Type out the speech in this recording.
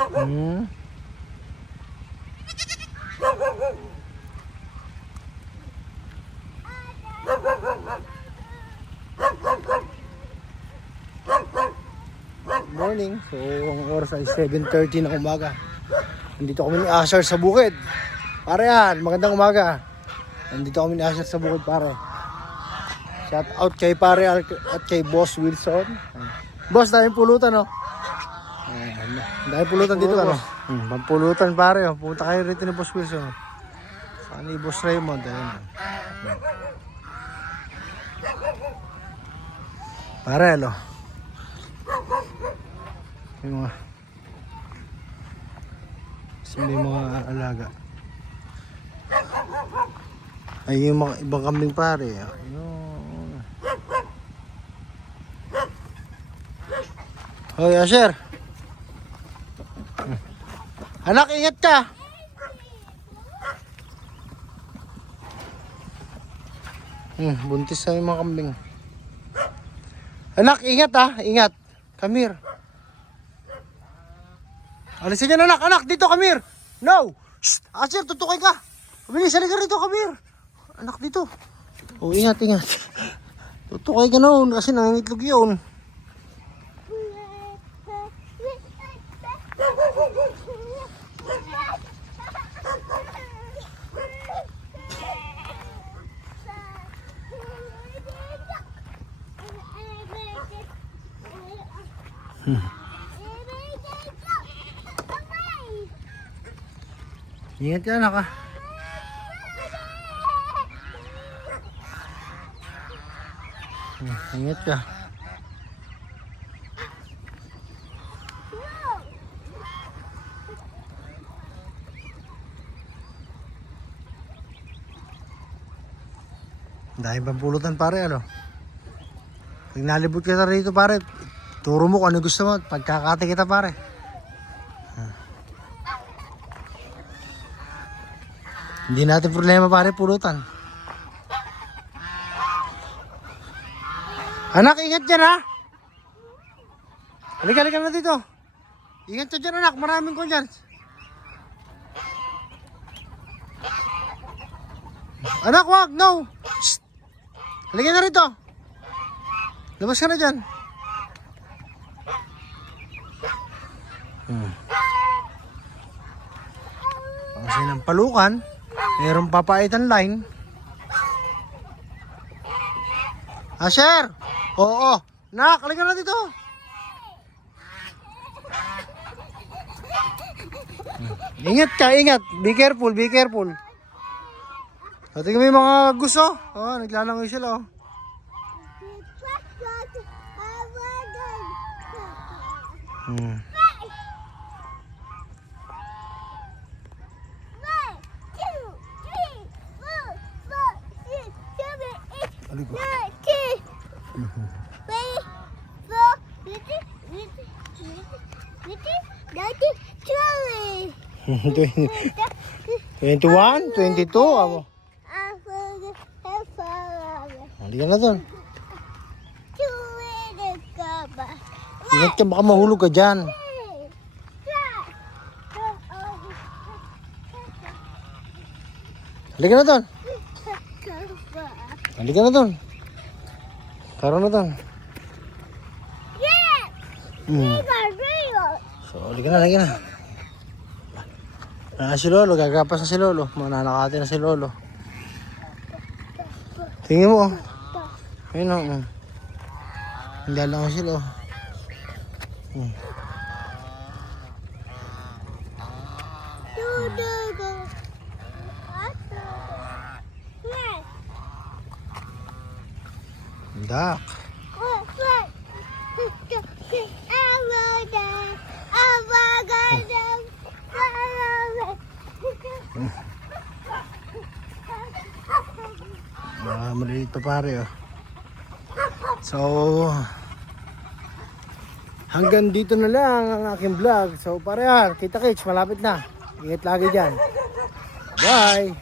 Hmm. Morning. So, ang oras ay 7:30 ng umaga. Nandito kami ni Asher sa bukid. Pare yan, magandang umaga. Nandito kami ni Asher sa bukid, pare. Shout out kay pare at kay Boss Wilson. Boss, daming pulutan, oh. Daming pulutan dito, ano? Pampulutan, pare, oh. Pumunta kayo rito ni Boss Wilson. Saan ni Boss Raymond? Ayun. Pare, ano? May mga alaga. Ay, yung mga ibang kambing, pare. Ayun. Hoy, Asher. Anak, ingat ka. Buntis sa yung mga kambing. Anak, ingat ha. Ingat. Come here. Alisin niya, anak. Anak, dito, come here. No. Shh. Asher, tutukay ka. Bilis, halika rito, come here. Anak, dito. Oh, ingat, ingat. Tutukay ka noon kasi nangingitlog yun. Ingat ka, anak, ha. Ingat ka. Dahil pampulutan, pare, ano. Pag nalibot ka na rito, pare, turo mo kung ano gusto mo. Pagkakati kita, pare. Hindi natin problema, pare, pulutan. Anak, ingat dyan, ha. Halika, halika na dito. Ingat ka dyan, anak. Maraming ko dyan. Anak, wag. No. Shh. Halika na rito. Labas ka na dyan. Kasi ng palukan, mayroong papaitan line. Asher! Oo. Nak, halika na dito. Ingat ka, ingat. Be careful, be careful. At tingnan mo yung mga gusto. Oh, naglalangoy sila, oh. Aligo. 21, 22, amo. Halika na doon. Ingat ka, baka mahulog ka dyan. Halika na doon. Halika na doon. Karoon na doon. So, halika na, halika na. Si Lolo, gagapas na si Lolo. Mananakati na si Lolo. Tingin mo, oh. Ayun, oh. Hindi lang sila, oh. Dak. Maliliit pa, pare, oh. So, hanggang dito na lang ang aking vlog. So, pare, kita-kits, malapit na. Ingat lagi dyan. Bye!